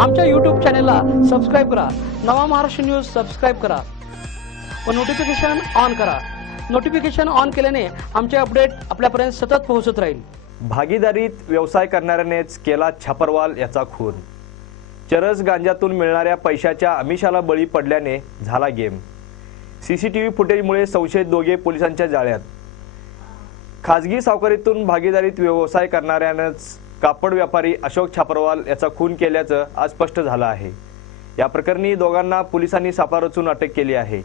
आमच्या यूट्यूब चॅनेलला सबस्क्राईब करा. नवा महाराष्ट्र न्यूज सबस्क्राईब करा. व नोटिफिकेशन ऑन करा. नोटिफिकेशन ऑन केल्याने आमचे अपडेट आपल्यापर्यंत सतत पोहोचत राहील. भागीदारीत व्यवसाय करणाऱ्यानेच केला छपरवाल याचा खून. चरस गांजातून मिळणाऱ्या पैशाच्या आमिषाला बळी पडल्याने झाला गेम. सीसीटीव्ही फुटेजमुळे संशयित दोघे पोलिसांच्या जाळ्यात. खाजगी सावकारीतून भागीदारीत व्यवसाय करणाऱ्यानंच कापड व्यापारी अशोक छापरवाल याचा खून केल्याचं आज स्पष्ट झालं आहे. या प्रकरणी दोघांना पोलिसांनी सापा रचून अटक केली आहे.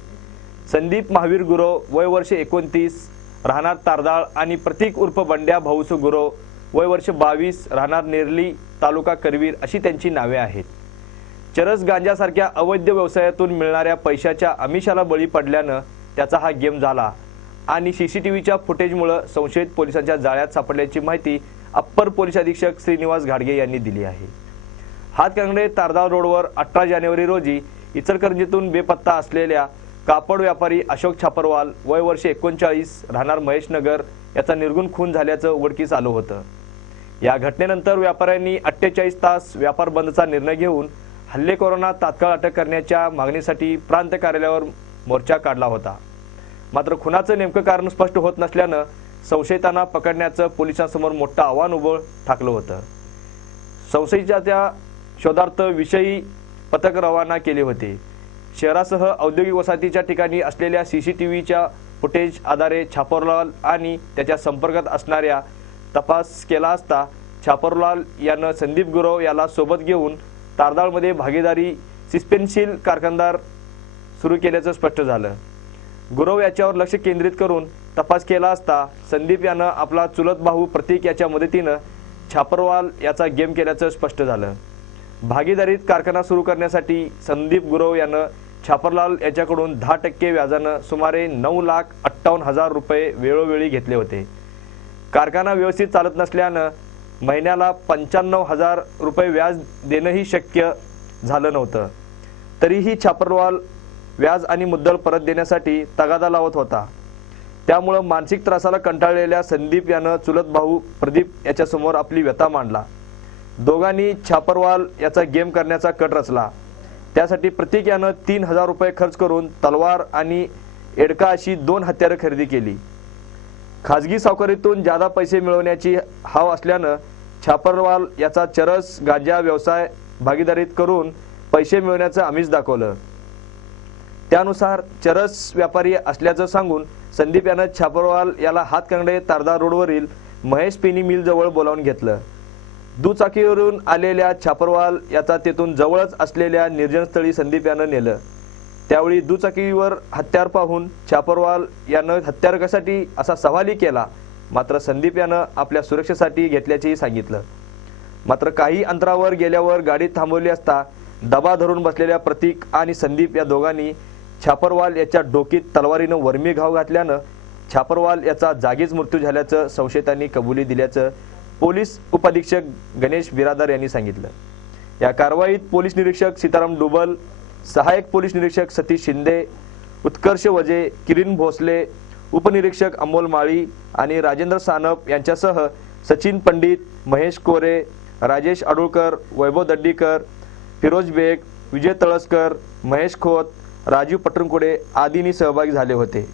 संदीप महावीर गुरव वय वर्ष एकोणतीस राहणार तारदाळ आणि प्रतीक उर्फ बंड्या भाऊसू गुरव वय वर्ष बावीस राहणार नेरली तालुका करवीर अशी त्यांची नावे आहेत. चरस गांजासारख्या अवैध व्यवसायातून मिळणाऱ्या पैशाच्या आमिषाला बळी पडल्यानं त्याचा हा गेम झाला आणि सी सी टी व्हीच्या फुटेजमुळं संशयित पोलिसांच्या जाळ्यात सापडल्याची माहिती अप्पर पोलीस अधीक्षक श्रीनिवास घाडगे यांनी दिली आहे. हातकंगडे तारदाव रोडवर अठरा जानेवारी रोजी इचलकरंजीतून बेपत्ता असलेल्या कापड व्यापारी अशोक छापरवाल वय वर्ष एकोणचाळीस राहणार महेशनगर याचा निर्गुण खून झाल्याचं उघडकीस आलं होतं. या घटनेनंतर व्यापाऱ्यांनी अठ्ठेचाळीस तास व्यापार बंदचा निर्णय घेऊन हल्लेखोरांना तात्काळ अटक करण्याच्या मागणीसाठी प्रांत कार्यालयावर मोर्चा काढला होता. मात्र खुनाचं नेमकं कारण स्पष्ट होत नसल्यानं संशयितांना पकडण्याचं पोलिसांसमोर मोठं आव्हान उभं ठाकलं होतं. संशयिताच्या शोधार्थ विषयी पथक रवाना केले होते. शहरासह औद्योगिक वसाहतीच्या ठिकाणी असलेल्या सी सी टी व्हीच्या फुटेज आधारे छापरलाल आणि त्याच्या संपर्कात असणाऱ्या तपास केला असता छापरलाल यानं संदीप गुरव याला सोबत घेऊन तारदाळमध्ये भागीदारी सिस्पेन्शिल कारखानदार सुरू केल्याचं स्पष्ट झालं. गुरव याच्यावर लक्ष केंद्रित करून तपास केला असता संदीप यानं आपला चुलत भाऊ प्रतीक याच्या मदतीनं छापरवाल याचा गेम केल्याचं स्पष्ट झालं. भागीदारीत कारखाना सुरू करण्यासाठी संदीप गुरव यानं छापरलाल याच्याकडून दहा टक्के व्याजानं सुमारे नऊ लाख अठ्ठावन्न हजार रुपये वेळोवेळी घेतले होते. कारखाना व्यवस्थित चालत नसल्यानं महिन्याला पंच्याण्णव हजार रुपये व्याज देणंही शक्य झालं नव्हतं. तरीही छापरवाल व्याज आणि मुद्दल परत देण्यासाठी तगादा लावत होता. त्यामुळं मानसिक त्रासाला कंटाळलेल्या संदीप यानं चुलत भाऊ प्रदीप याच्यासमोर आपली व्यथा मांडला. दोघांनी छापरवाल याचा गेम करण्याचा कट रचला. त्यासाठी प्रतीक यानं तीन हजार रुपये खर्च करून तलवार आणि एडका अशी दोन हत्यारं खरेदी केली. खाजगी सावकारीतून जादा पैसे मिळवण्याची हाव असल्यानं छापरवाल याचा चरस गांजा व्यवसाय भागीदारीत करून पैसे मिळवण्याचं आमिष दाखवलं. त्यानुसार चरस व्यापारी असल्याचं सांगून संदीप यानं छापरवाल याला हातकंगडे तारदा रोडवरील महेश पिनी मिल जवळ बोलावून घेतलं. दुचाकीवरून आलेल्या छापरवाल याचा तेथून जवळच असलेल्या निर्जनस्थळी संदीप यानं नेलं. त्यावेळी दुचाकीवर हत्यार पाहून छापरवाल यानं हत्यार कशासाठी असा सवालही केला मात्र संदीप यानं आपल्या सुरक्षेसाठी घेतल्याचेही सांगितलं. मात्र काही अंतरावर गेल्यावर गाडी थांबवली असता दबा धरून बसलेल्या प्रतीक आणि संदीप या दोघांनी छापरवाल याच्या डोकीत तलवारीनं वर्मी घाव घातल्यानं छापरवाल याचा जागीच मृत्यू झाल्याचं संशयितांनी कबुली दिल्याचं पोलीस उपअधीक्षक गणेश बिरादार यांनी सांगितलं. या कारवाईत पोलीस निरीक्षक सीताराम डुबल सहाय्यक पोलीस निरीक्षक सतीश शिंदे उत्कर्ष वजे किरीन भोसले उपनिरीक्षक अमोल माळी आणि राजेंद्र सानप यांच्यासह सचिन पंडित महेश कोरे राजेश आडुळकर वैभव दड्डीकर फिरोज बेग विजय तळसकर महेश खोत राजीव पटणकुडे आदींनी सहभागी झाले होते.